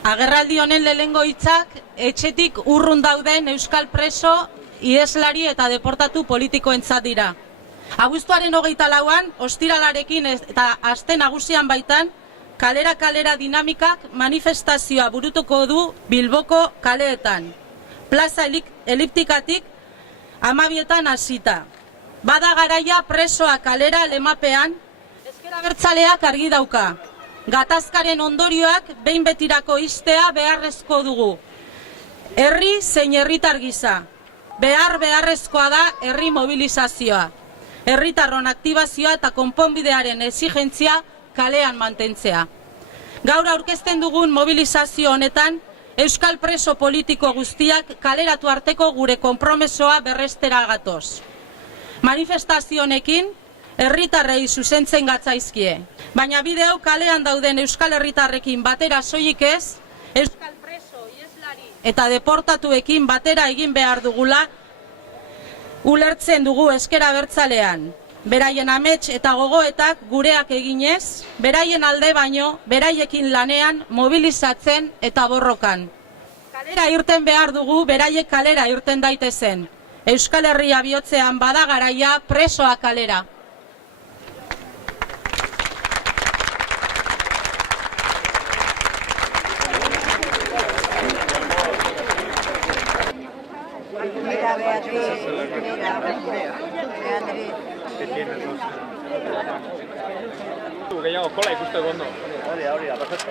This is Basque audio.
Agerraldi honen lehengo hitzak etxetik urrun dauden euskal preso, iheslari eta deportatu politikoentzat dira. Abuztuaren 24an, ostiralarekin eta aste nagusian baitan, kalera dinamikak manifestazioa burutuko du Bilboko kaleetan. Plaza eliptikatik 12etan hasita. Bada garaia presoa kalera lemapean, ezker abertzaleak argi dauka. Gatazkaren ondorioak behin betirako ixtea beharrezko dugu. Herri zein herritar gisa. Beharrezkoa da herri mobilizazioa. Herritarron aktibazioa eta konponbidearen exigentzia kalean mantentzea. Gaur aurkezten dugun mobilizazio honetan, euskal preso politiko guztiak kaleratu arteko gure konpromesoa berrestera gatoz. Manifestazio honekin, herritarrei zuzentzen gatzaizkie. Baina bide hau kalean dauden euskal herritarrekin batera soilik ez, euskal preso, iheslari eta deportatuekin batera egin behar dugula ulertzen dugu ezker abertzalean. Beraien amets eta gogoetak gureak eginez, beraien alde baino, beraiekin lanean, mobilizatzen eta borrokan. Kalera irten behar dugu, beraiek kalera irten daitezen. Euskal Herria bihotzean bada garaia presoa kalera. Gehiago kola ikusteko ondo. Hori da, perfecto.